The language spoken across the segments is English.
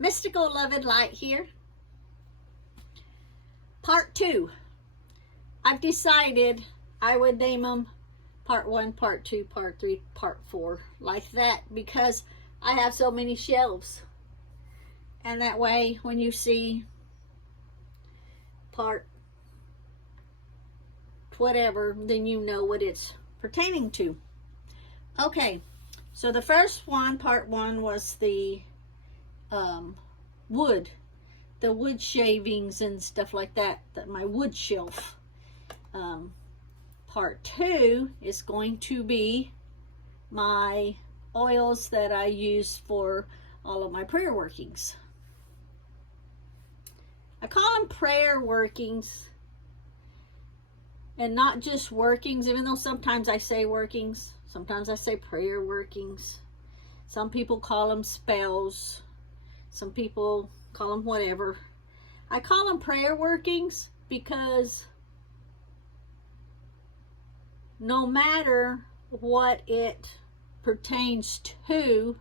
Mystical Love and Light here. Part 2. I've decided I would name them Part 1, Part 2, Part 3, Part 4, like that, because I have so many shelves. And that way, when you see part whatever, then you know what it's pertaining to. Okay, so the first one, Part 1, was the wood shavings and stuff like that, my wood shelf. Part 2 is going to be my oils that I use for all of my prayer workings. I call them prayer workings and not just workings, even though sometimes I say workings, sometimes I say prayer workings. Some people call them spells. Some people call them whatever. I call them prayer workings because no matter what it pertains to,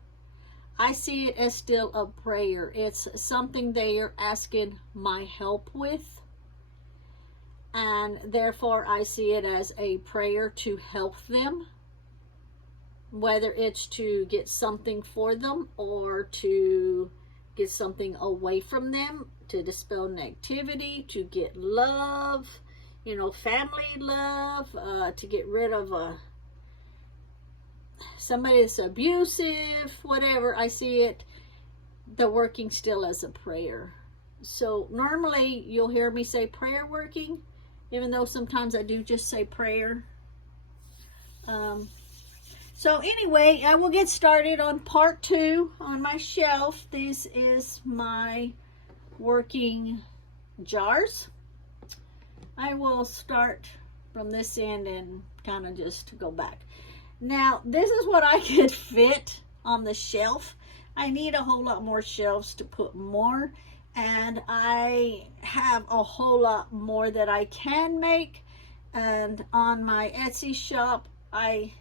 I see it as still a prayer. It's something they are asking my help with, and therefore I see it as a prayer to help them, whether it's to get something for them or to get something away from them, to dispel negativity, to get love, you know, family love, to get rid of somebody that's abusive, whatever. I see it, the working still as a prayer. So normally you'll hear me say prayer working, even though sometimes I do just say prayer. So anyway, I will get started on Part 2 on my shelf. This is my working jars. I will start from this end and kind of just go back. Now, this is what I could fit on the shelf. I need a whole lot more shelves to put more, and I have a whole lot more that I can make. And on my Etsy shop, I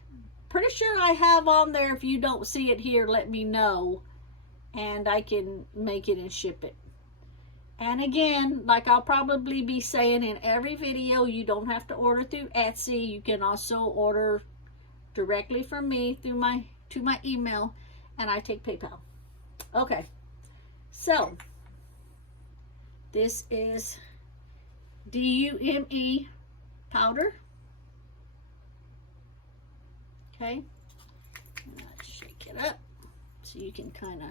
pretty sure I have on there. If you don't see it here, let me know, and I can make it and ship it. And again, like I'll probably be saying in every video, you don't have to order through Etsy. You can also order directly from me through to my email, and I take PayPal. Okay, so this is DUME powder. Okay, let's shake it up so you can kind of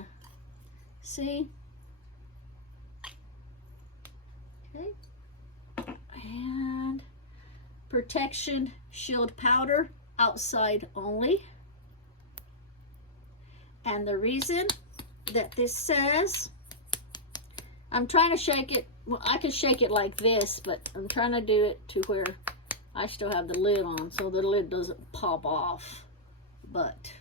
see. Okay, and protection shield powder, outside only. And the reason that this says, I'm trying to shake it, well, I can shake it like this, but I'm trying to do it to where I still have the lid on, so the lid doesn't pop off. But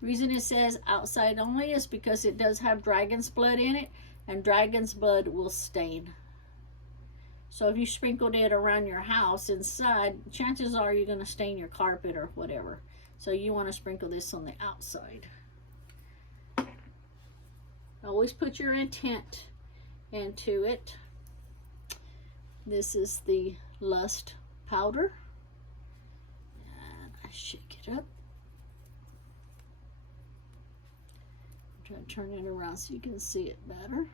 the reason it says outside only is because it does have dragon's blood in it, and dragon's blood will stain. So if you sprinkled it around your house inside, chances are you're going to stain your carpet or whatever. So you want to sprinkle this on the outside. Always put your intent into it. This is the Lust powder. And I shake it up. I'm trying to turn it around so you can see it better.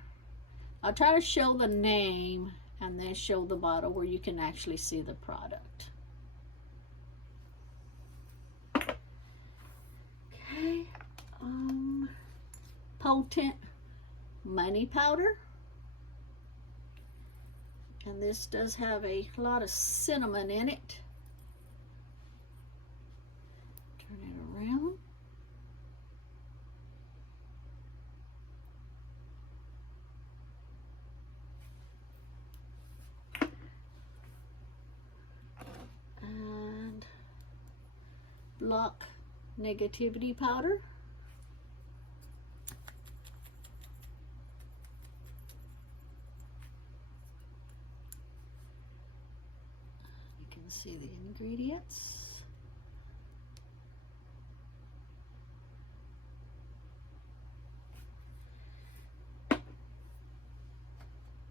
I'll try to show the name and then show the bottle where you can actually see the product. Okay, potent money powder. And this does have a lot of cinnamon in it. Turn it around. And block negativity powder. You can see the ingredients.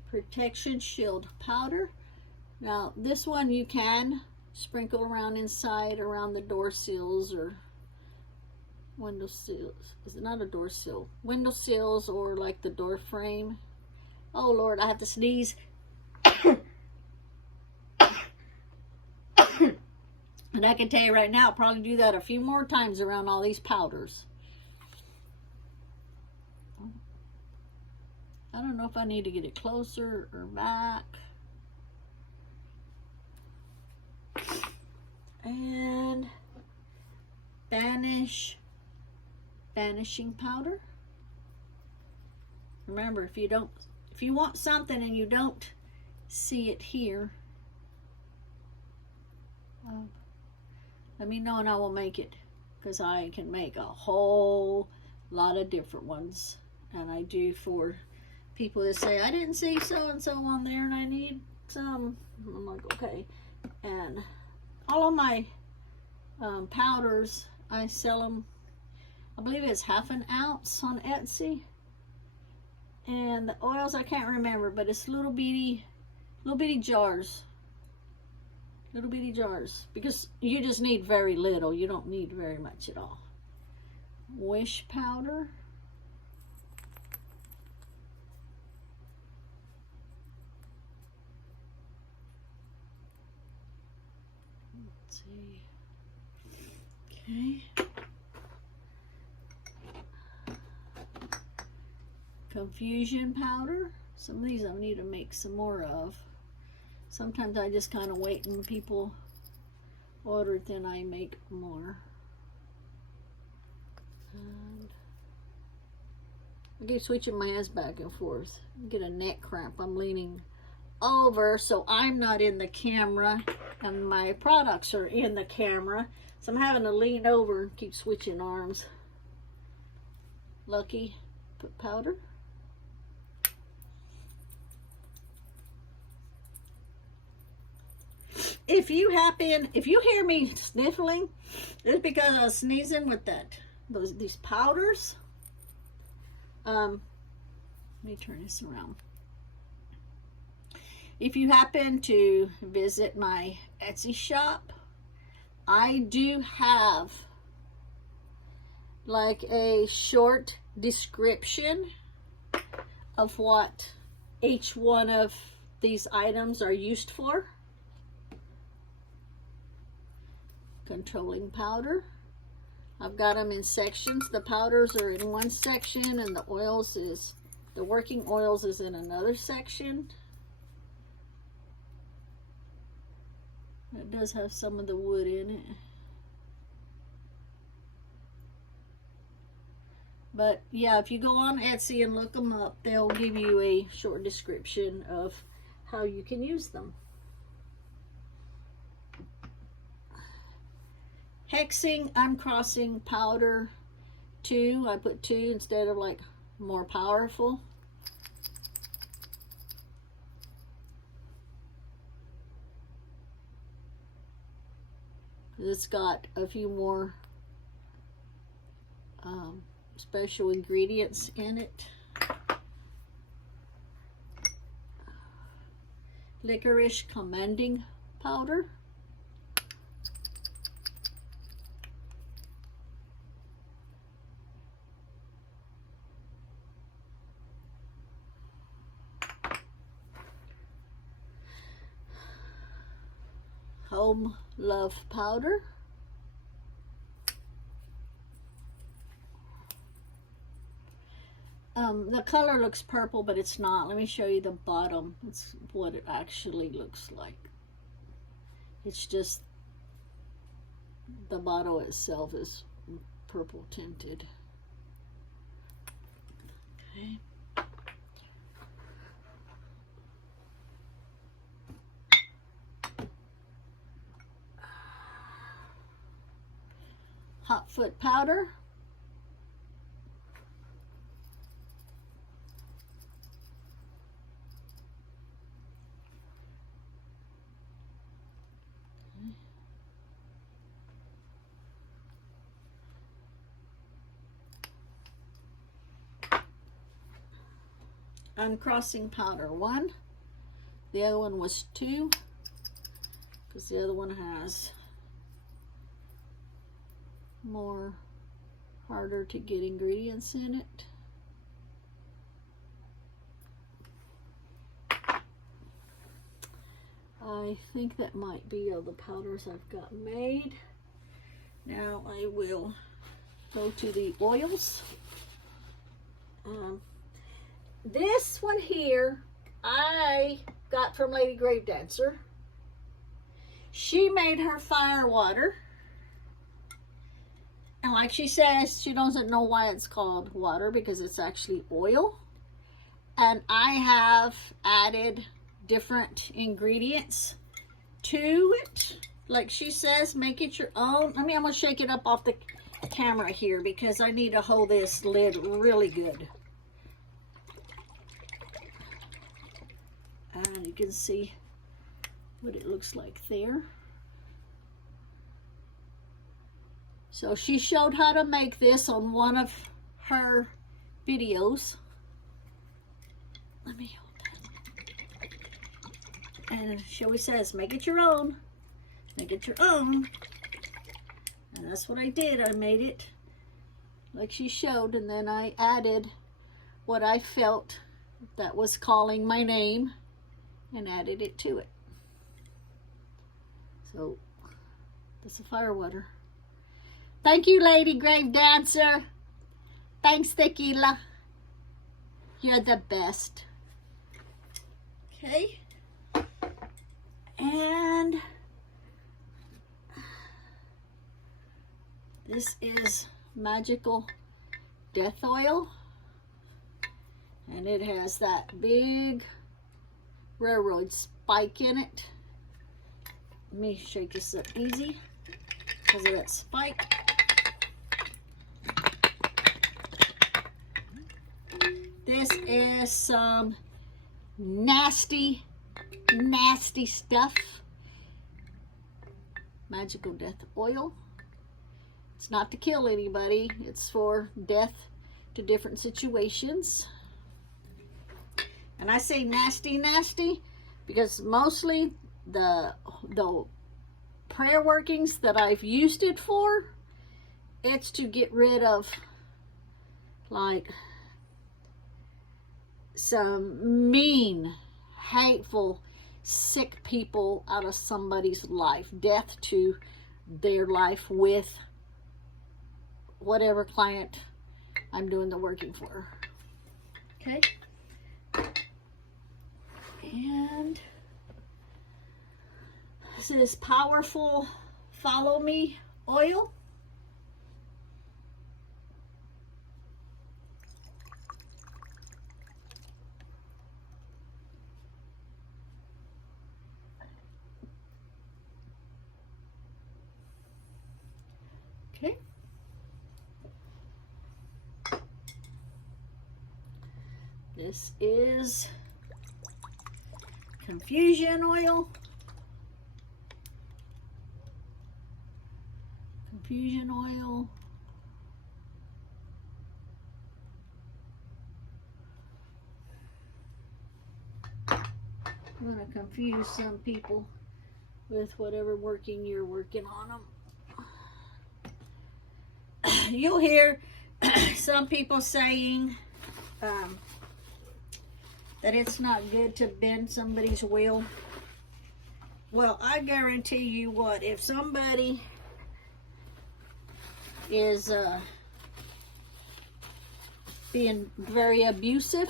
Protection Shield powder. Now this one you can sprinkle around inside, around the door sills or window sills. Is it not a door sill? Window sills or like the door frame. Oh Lord, I have to sneeze. And I can tell you right now, I'll probably do that a few more times around all these powders. I don't know if I need to get it closer or back. And vanishing powder. Remember, if you want something and you don't see it here, let me know and I will make it, because I can make a whole lot of different ones, and I do for people that say I didn't see so and so on there and I need some. I'm like, okay. And all of my powders, I sell them, I believe it's ½ an ounce on Etsy. And the oils, I can't remember, but it's little bitty jars. Little bitty jars, because you just need very little. You don't need very much at all. Wish powder. Let's see. Okay. Confusion powder. Some of these I need to make some more of. Sometimes I just kind of wait and people order it, then I make more. And I keep switching my hands back and forth. I get a neck cramp. I'm leaning over, so I'm not in the camera, and my products are in the camera. So I'm having to lean over and keep switching arms. Lucky put powder. If you hear me sniffling, it's because I was sneezing with these powders. Let me turn this around. If you happen to visit my Etsy shop, I do have like a short description of what each one of these items are used for. Controlling powder. I've got them in sections. The powders are in one section and the working oils is in another section. It does have some of the wood in it. But yeah, if you go on Etsy and look them up, they'll give you a short description of how you can use them. Hexing uncrossing powder 2. I put 2 instead of like more powerful. It's got a few more special ingredients in it. Licorice commanding powder. Home love powder. The color looks purple, but it's not. Let me show you the bottom. It's what it actually looks like. It's just the bottle itself is purple tinted. Okay. Hot foot powder. uncrossing powder 1. The other one was 2, because the other one has more harder to get ingredients in it. I think that might be all the powders I've got made. Now I will go to the oils. This one here I got from Lady Grave Dancer. She made her fire water. And like she says, she doesn't know why it's called water because it's actually oil. And I have added different ingredients to it. Like she says, make it your own. I'm going to shake it up off the camera here because I need to hold this lid really good. And you can see what it looks like there. So she showed how to make this on one of her videos. Let me hold that. And she always says, make it your own. Make it your own. And that's what I did. I made it like she showed, and then I added what I felt that was calling my name and added it to it. So that's a fire water. Thank you, Lady Grave Dancer. Thanks, Tequila. You're the best. Okay. And this is Magical Death Oil. And it has that big railroad spike in it. Let me shake this up easy because of that spike. This is some nasty, nasty stuff. Magical Death Oil. It's not to kill anybody. It's for death to different situations. And I say nasty, nasty because mostly the prayer workings that I've used it for, it's to get rid of like some mean, hateful, sick people out of somebody's life. Death to their life with whatever client I'm doing the working for. Okay. And this is Powerful Follow Me oil. Okay. This is Confusion oil. Confusion oil. I'm going to confuse some people with whatever working you're working on them. You'll hear some people saying that it's not good to bend somebody's will. Well, I guarantee you what, if somebody is being very abusive,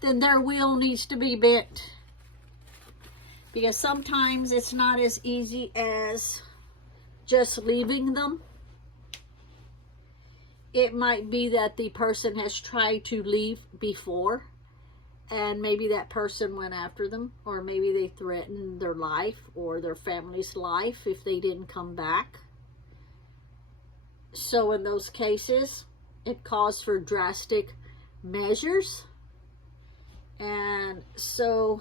then their will needs to be bent. Because sometimes it's not as easy as just leaving them. It might be that the person has tried to leave before, and maybe that person went after them, or maybe they threatened their life or their family's life if they didn't come back. So in those cases, it calls for drastic measures. And so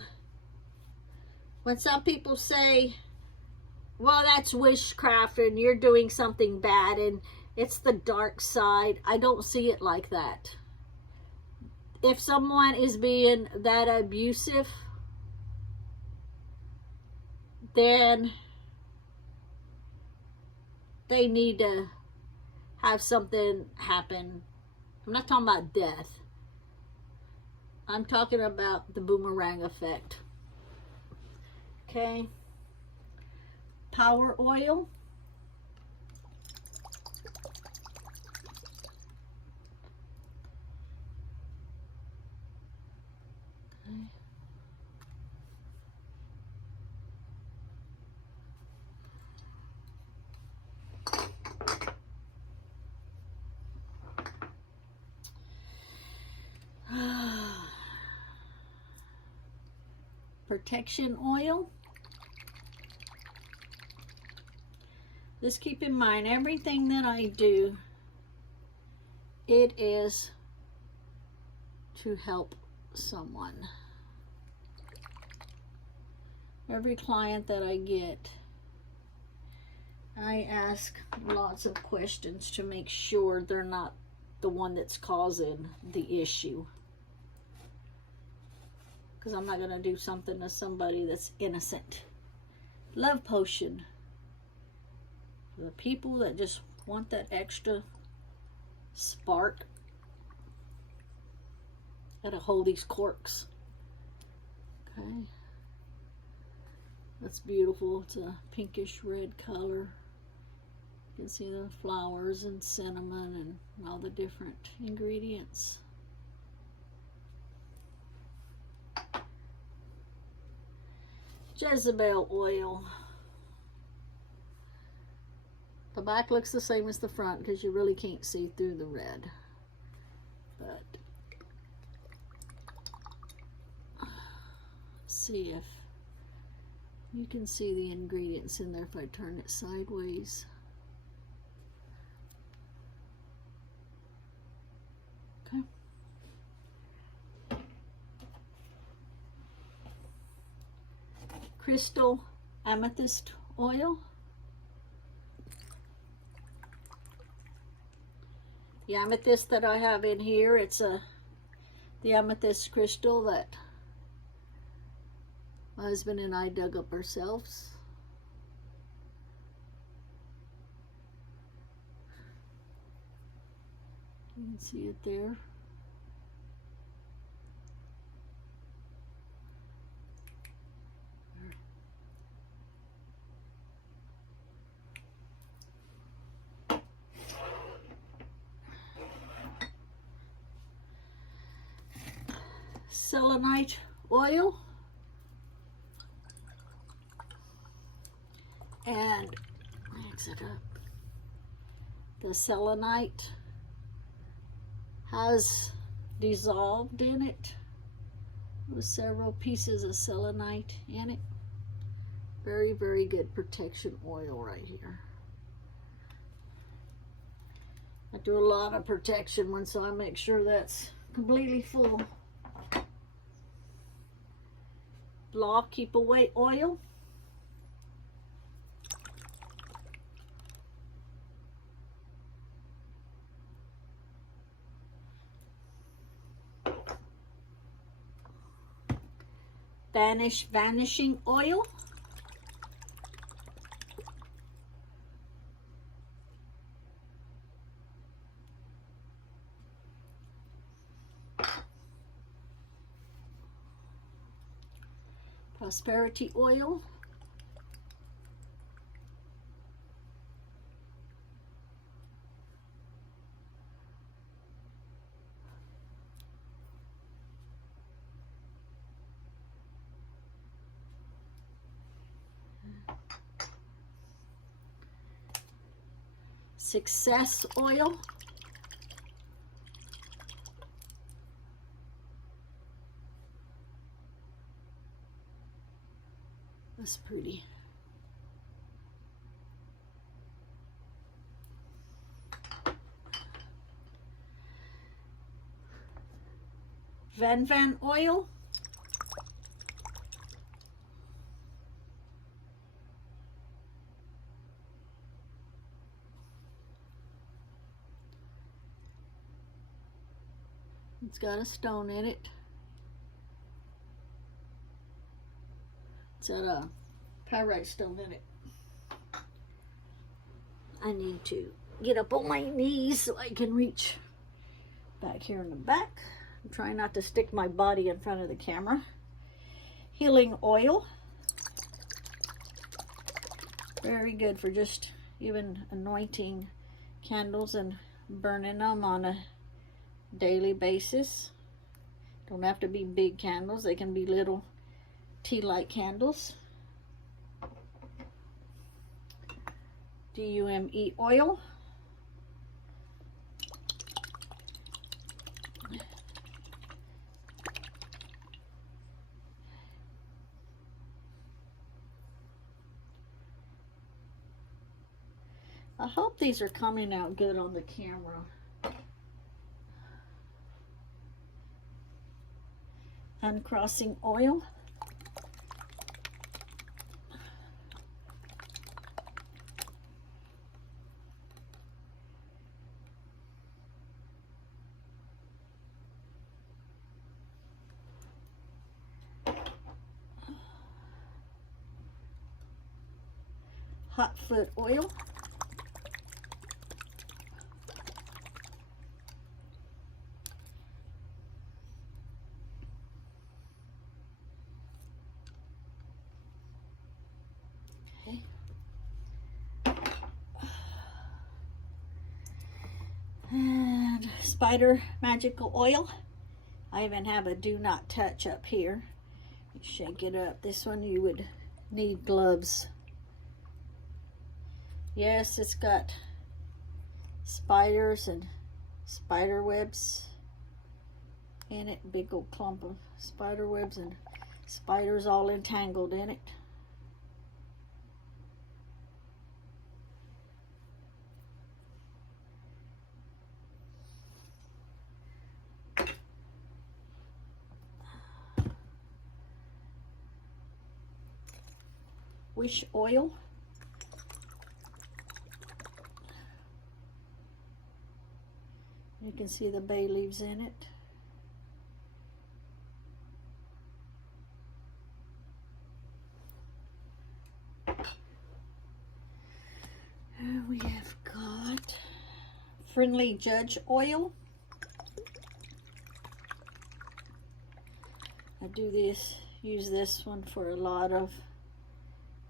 when some people say, well, that's witchcraft and you're doing something bad and it's the dark side, I don't see it like that. if someone is being that abusive, then they need to have something happen. I'm not talking about death. I'm talking about the boomerang effect. Okay. Power oil. Protection oil. Just keep in mind, everything that I do, it is to help someone. Every client that I get, I ask lots of questions to make sure they're not the one that's causing the issue. Because I'm not going to do something to somebody that's innocent. Love potion. For the people that just want that extra spark. Gotta hold these corks. Okay. That's beautiful. It's a pinkish red color. You can see the flowers and cinnamon and all the different ingredients. Jezebel oil. The back looks the same as the front because you really can't see through the red. But see if you can see the ingredients in there if I turn it sideways. Okay. Crystal amethyst oil. The amethyst that I have in here, it's the amethyst crystal that my husband and I dug up ourselves. You can see it there. Selenite oil. And mix it up. The selenite has dissolved in it with several pieces of selenite in it. Very, very good protection oil right here. I do a lot of protection one, so I make sure that's completely full. Blah Keep Away oil. Vanishing oil. Prosperity oil. Success oil. That's pretty. Van oil. It's got a stone in it. It's got a pyrite stone in it. I need to get up on my knees so I can reach back here in the back. I'm trying not to stick my body in front of the camera. Healing oil. Very good for just even anointing candles and burning them on a daily basis. Don't have to be big candles. They can be little tea light candles. DUME oil. I hope these are coming out good on the camera. Uncrossing oil. Hot foot oil. Okay. And spider magical oil. I even have a do not touch up here. You shake it up. This one you would need gloves. Yes, it's got spiders and spider webs in it. Big old clump of spider webs and spiders all entangled in it. Wish oil. You can see the bay leaves in it. We have got Friendly Judge oil. I use this one for a lot of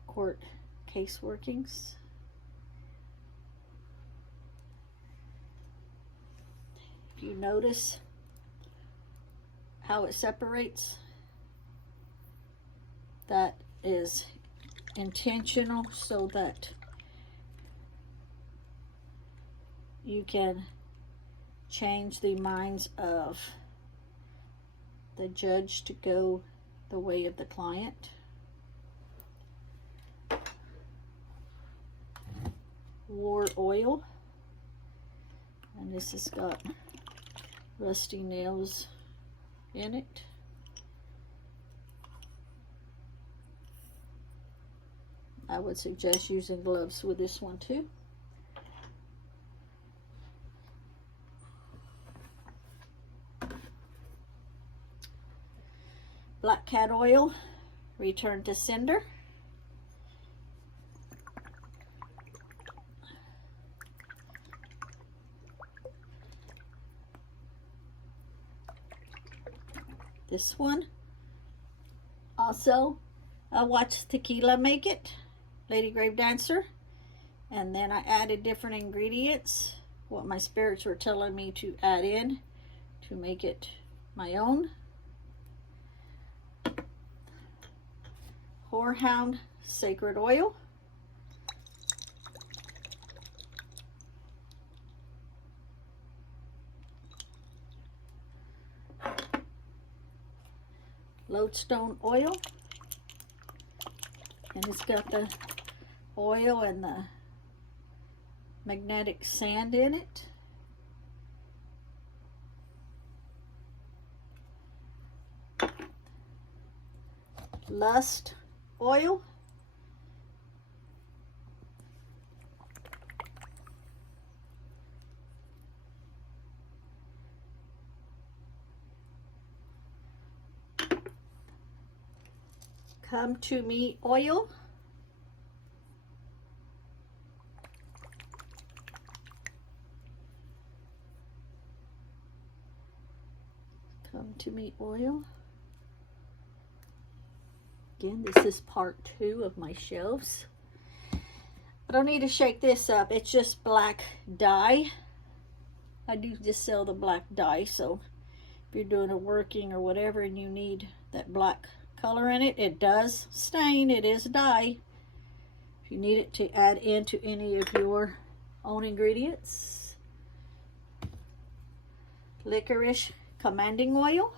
court case workings. If you notice how it separates, that is intentional so that you can change the minds of the judge to go the way of the client. War oil, and this has got rusty nails in it. I would suggest using gloves with this one too. Black cat oil, return to sender. This one, also, I watched Tequila make it, Lady Grave Dancer, and then I added different ingredients, what my spirits were telling me to add in to make it my own. Whorehound sacred oil. Lodestone oil, and it's got the oil and the magnetic sand in it. Lust oil, Come to Me oil. Come to Me oil. Again, this is part 2 of my shelves. I don't need to shake this up. It's just black dye. I do just sell the black dye, so if you're doing a working or whatever and you need that black color in it, it does stain. It is dye. If you need it to add into any of your own ingredients. Licorice commanding oil.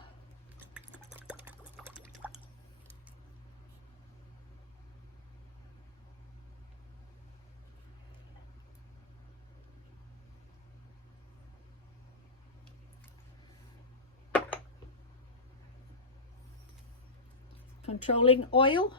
Controlling oil.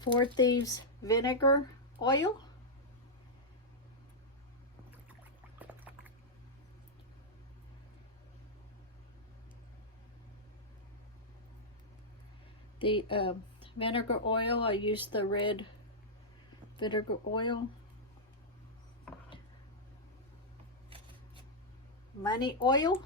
Four Thieves vinegar oil. The vinegar oil, I use the red vinegar oil. Money oil.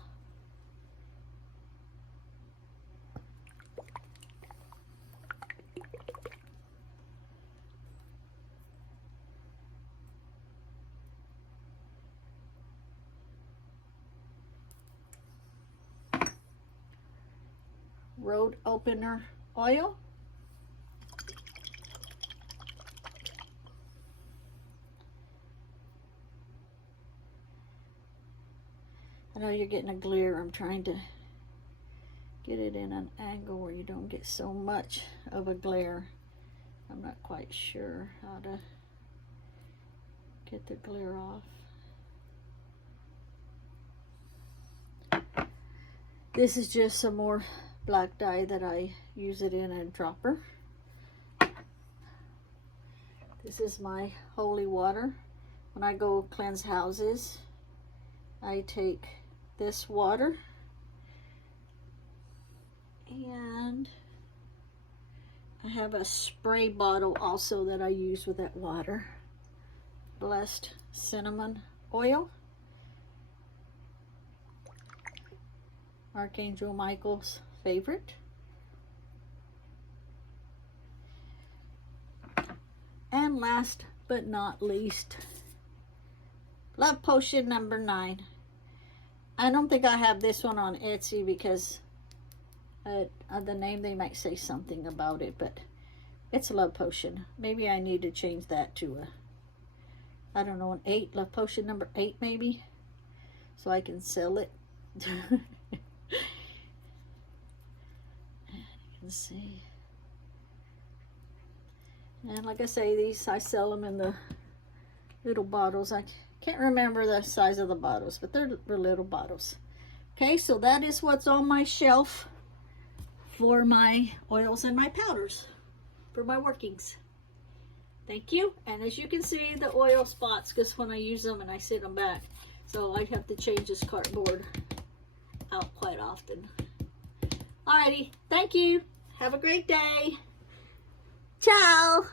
Road opener oil. I know you're getting a glare. I'm trying to get it in an angle where you don't get so much of a glare. I'm not quite sure how to get the glare off. This is just some more black dye that I use it in a dropper. This is my holy water. When I go cleanse houses, I take this water and I have a spray bottle also that I use with that water. Blessed cinnamon oil. Archangel Michael's favorite. And last but not least, Love Potion number 9. I don't think I have this one on Etsy because the name, they might say something about it, but it's Love Potion. Maybe I need to change that to I don't know, an 8, Love Potion number 8 maybe, so I can sell it. You can see. And like I say, these, I sell them in the little bottles. I can't remember the size of the bottles, but they're little bottles. Okay, so that is what's on my shelf for my oils and my powders for my workings. Thank you. And as you can see, the oil spots, because when I use them and I sit them back, so I have to change this cardboard out quite often. Alrighty, thank you. Have a great day. Ciao.